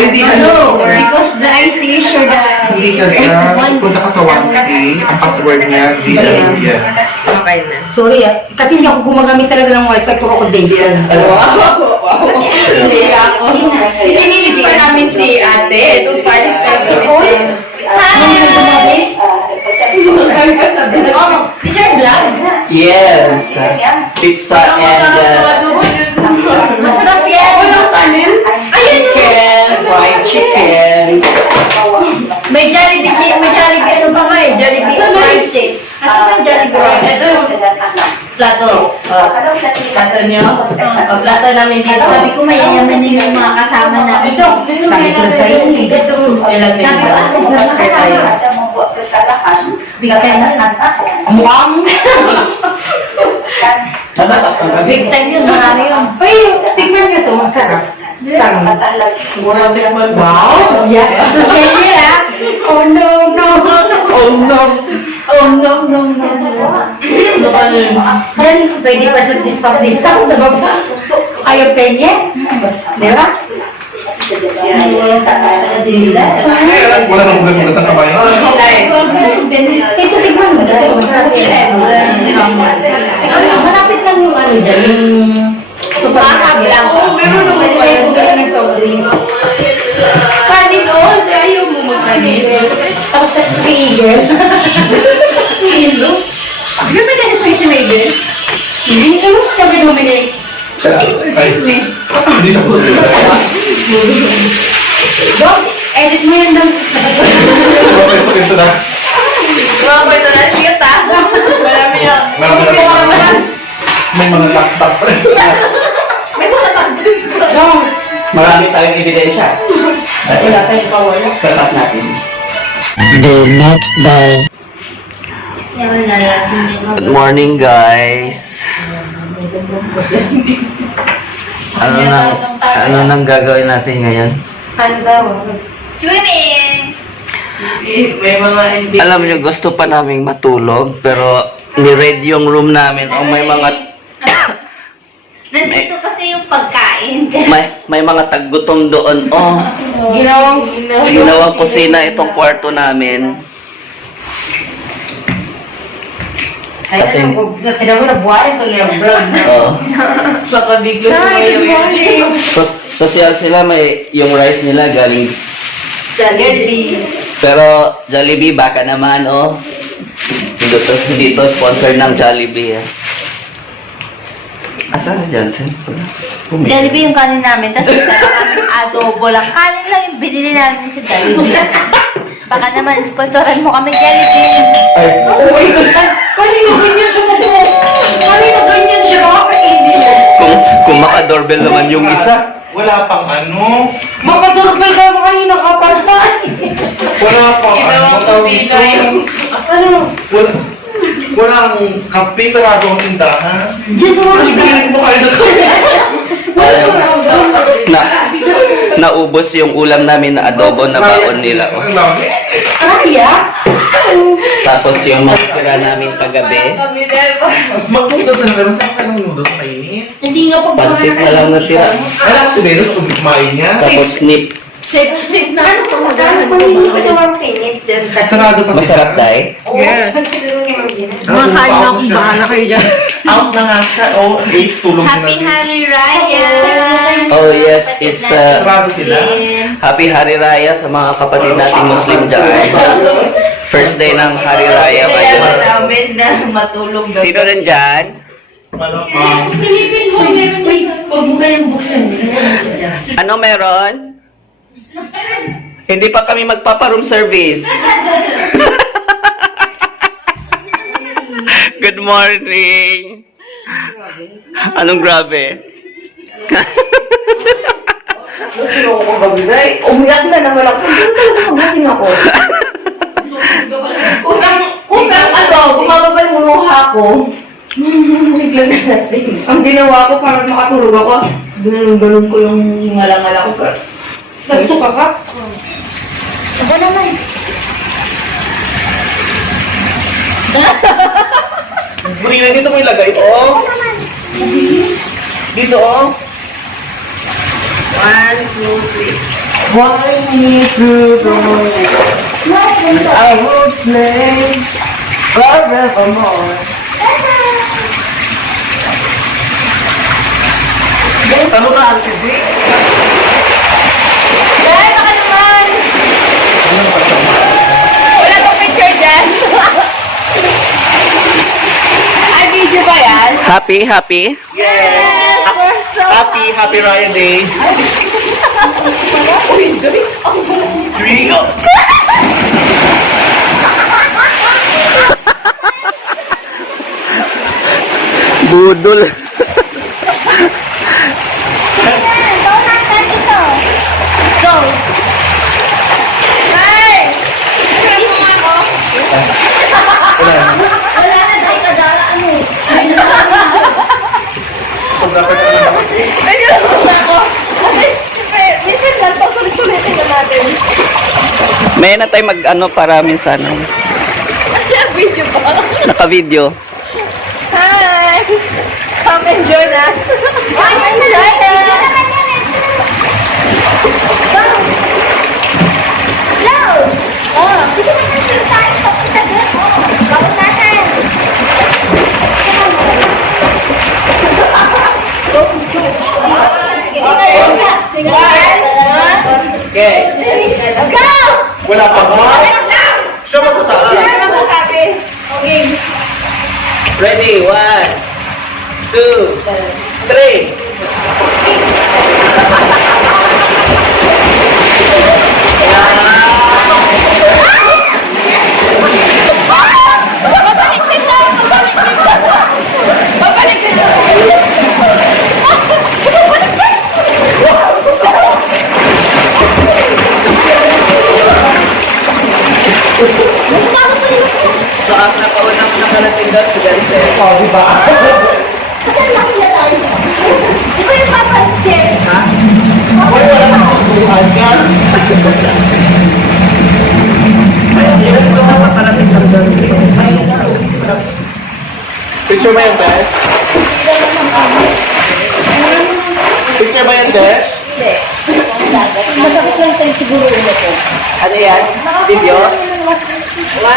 Hindi ano. Because the IC sure the... Hindi ka punta ka sa 1C, ang password niya, di siya yes. Okay na. Sorry kasi hindi ako gumagamit talaga ng wifi, puro ako data. Wow! Hindi ako. Pinilig pa namin si ate. Doon pa rin sa Philippines. Hi! Kami pa sa vlog. Is your vlog? Yes, pizza and Masarap yan. Walang kanin. Ayun chicken, fried chicken. May Jollibee, ano ba nga eh? Jollibee rice eh. Asan yung Jollibee rice? Ito yung plato. Plato nyo? Plato namin dito. Sabi ko mayayaman din yung mga kasama namin. Sabi ko na sa'yo. Sabi ko, siguro nakasama. Big time na. Mukhang. Big time yun, marami yun. Ay, tignan nyo to, masarap. Sarap. Wow! Social year Oh no, no. Oh no! Oh no, no, no, no. Then, 20% discount sa baba. Ayaw penye. Di ba? Wala nang bugas ng kamay. Ito, tignan mo. Masarap sila. Malapit lang yung ano dyan, yung supermarket lang. Meron naman Pwede tayo bumili ng soft drinks. kanin doon. Ayaw mo magkanin. Tapos na si Eagle. Hilo. Bigyan mo na si Megan. Hindi ka mo sabi bumili. Ay, hindi siya po. Dog, edit mo yan daw. Ito na. Mga ba ito na? Cute ah. Marami yan. Marami na. May mga laptop pa rin. May mga taxis. Dog. Marami tayong ebidensya. Wala tayong kawala. Kasap natin. The next day. Good morning, guys. Ano nang gagawin natin ngayon? Ano daw? Swimming! May mga NBA. Alam niyo, gusto pa naming matulog, pero ni-read yung room namin. O may mga Nandito kasi yung pagkain. may mga taggutom doon. Oh, Ginawang kusina itong kwarto namin. Kasi, Tinawag na buhay ito yung vlog. oh, Baka biglo sumayaw. social sila, may yung rice nila galing. Jollibee. Pero Jollibee, baka naman, oh. Hindi to sponsor ng Jollibee, ah. Asan si Johnson? Jollibee yung kanin namin, tapos kami adobo lang. Kanin lang yung binili namin sa Jollibee. Baka naman, sponsoran mo kami Jollibee. Ay, Oh my God! Kanina ganyan siya mag-o. Kanina ganyan siya makakainin. kung maka-doorbell naman yung isa. Wala pang ano. Makadurbal ka mo kanina kapal pa. Wala pang ano. Tawag ito. Ano? Walang kape, sarado ang tindahan. Diyan sa mga Pinilit mo kayo na Naubos yung ulam namin na adobo na baon nila, oh. Kaya? Tapos yung mga tira namin kagabi, Mag-noodles na naman. Saan ka ng noodles mainit? Hindi nga pag pansit na lang natira. Alam ko si Deno, kung kumain niya. Tapos nip. Sip na ano kung magkano Kasi walang kinis dyan. Sarado pa Masarap dahil. Yeah. Makain na akong bahala kayo dyan. Out na nga siya. Oh, 8 tulog Happy Hari Raya! Oh yes, it's Sarado sila. Happy Hari Raya sa mga kapatid nating Muslim dyan. First day ng Hari Raya Kaya ngayon. namin na matulog daw. Sino rin dyan? Silipin mo, wait, huwag mo kayang buksan. Ano meron? Hindi pa kami magpapa-room service. Good morning. Anong grabe? Umiyak na naman ako. Lasing ako. Kung ano, bumababa yung luha ko. Biglang nalasing. Ang ginawa ko para makatulog ako, ganun ko yung ngala-ngala ko. Nagsuka ka? Aba naman. Burina dito mo ilagay. Oh. Dito, oh. 1, 2, 3. Fly me to the moon. I will play forevermore. Ano ka, Auntie D? Dahil baka naman. Wala tong picture dyan. Ay, video ba yan? Happy, happy. Yes! We're so Happy Raya Day. Here you go. Budol. Go natin ito. Go. Hey! Ano mo ako? Wala na dahil kadala ano. Kung dapat ka na nakapit. Medyo na ako. Kasi, minsan lang to, sulit-sulitin na natin. May na tayo mag-ano para minsan. Video pa. Naka-video. Hi! Come and join us. Hi, Go! Go! Oh, sige na kasi tayo. Papunta doon. Oh, bakit natin? Okay. Go! Wala pa ba? Siya magsasabi. Okay. Ready? 1, 2, 3. So, ang nakaunang nakarating daw si Garcel. Oh, di ba? Di ba yung papansin? Ha? Wala na makakuluhan ka. Ilan ko nga nakarating lang daw. Picture ba yan, Besh? Picture ba yan, Besh? Masakit lang tayo siguro ulo ko. Ano yan? Video? 1, 2.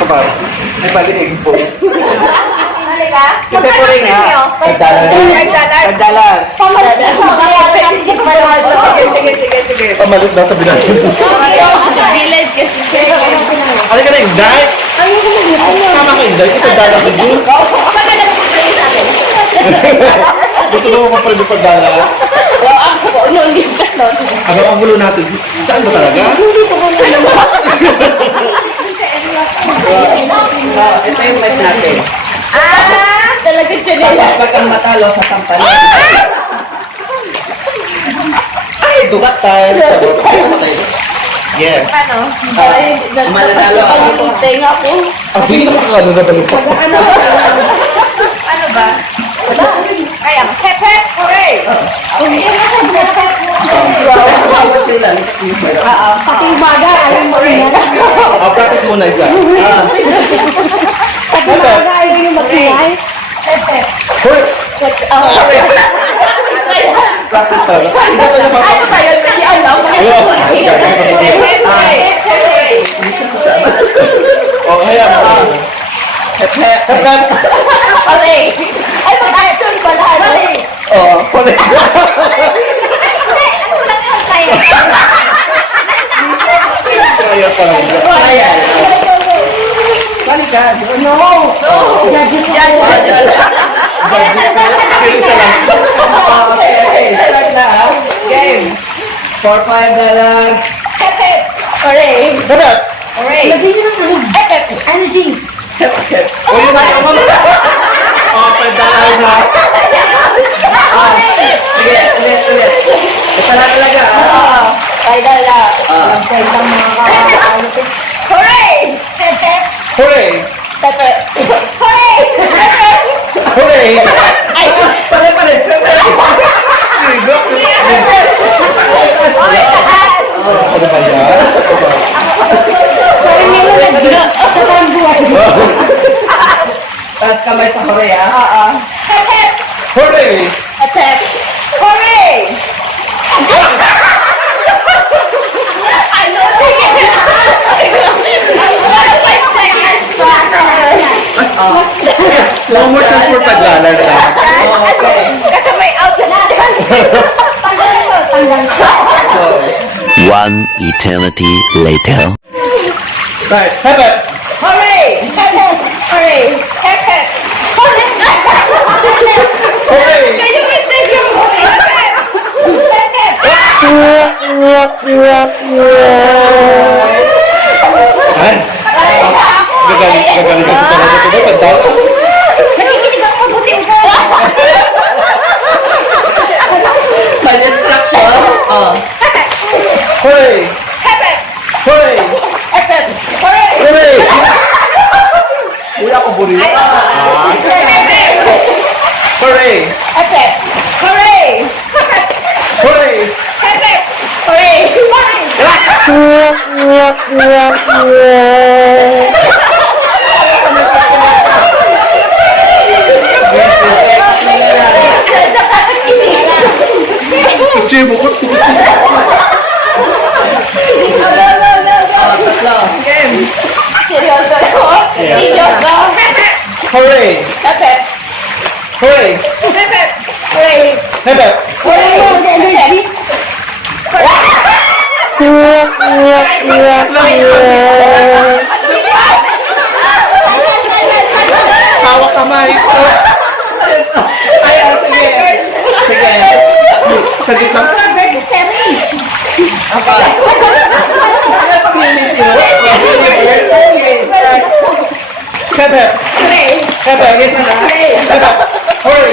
Kapag, may paginig po. Halika. Kasi po rin ha. Pagdalan. Pagdalan. Sige. Pamalit na sa bilang. Village kasi. Ano ka na, Inday? Tama ka, Inday. Ito dala ko dun. Gusto mo pa rin yung pagdala? Ano ang gulo natin? Saan ba talaga? Ito yung mic natin. Talaga siya Kapag kang matalo sa kampanya. Ay, dugat tayo. Yes. Ano? Mananalo ako. Pag-inteng ako. Ang dito ka ano na balupok. Ano ba? Kaya, hep hep, hooray! Bawat sila. Pati baga, alam mo rin. Practice muna isa. Pati baga, ay yung mag-ingay. Hep hep. Hoy! Practice talaga. Hindi pa na Ano ba yun? Kasi alam mo. Oh, hayaan mo. Hep hep. Hooray! Ay, mag-action pala. Hooray! Oh, pwede. Kaya pa lang. Ayan. Sali ka. No! Judges Kaya isa lang. Okay. Start na ha. Game. 4-5 na lang. Hep hep! Hooray! Dapat! Hooray! Hep hep! Energy! Hep hep. O yun na, yung mga. Oh, pagdala na. Sige, ulit. Ito na talaga ha. Ay, dala. Ah. Ang mga kakaalit. Hooray! Hep hep! Hooray! Hep hep! Hooray! Hep hep! Hooray! Ay, pare. Sigo. Oy, taas! Ano ba yan? Parang hindi mo nag-block. Ang buhay. Taas kamay sa Korea. Oo. Hep hep! Hooray! Epep. Hooray! Ano? No more chance for paglalan na. Kakamay out na. One eternity later. Right, have it. Hooray! Epep. Hooray! Epep. Hooray! Kayo ba tayo? Epep. Epep. Ay, gagaling ka talaga ito. Pagdala. Nakikinig ako mabuting ko. May distraction. Oh. Hooray! Epep. Hooray! Epep. Hooray! Hooray! Uy, ako buri. Epep. Hooray! Epep. Hooray! Hooray! Epep. Hooray! Jay, bukot. Seryoso ako? Seryoso? Hooray! Epep. Hooray! Epep. Hooray! Have it. Hooray! Hawak kamay. Sige. Saglit lang. Have it. Have it. Have it. Hooray!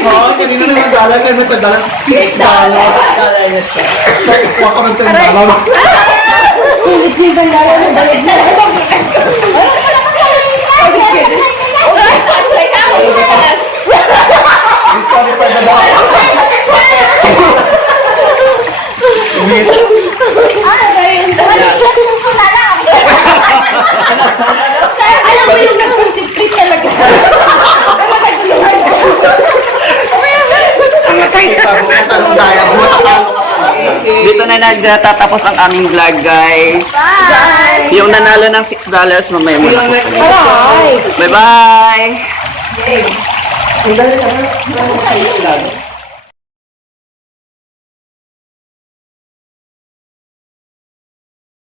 Oo, kanina naman dalag ay matadalang $6. Huwag ka magtandala. Sorry pa na Alam mo yung nag-concentrate talaga. Tanong daya mo. Dito na nagtatapos ang aming vlog, guys. Bye! Yung nanalo ng $6, mamaya mo na. Bye! Bye-bye! Ang dali na.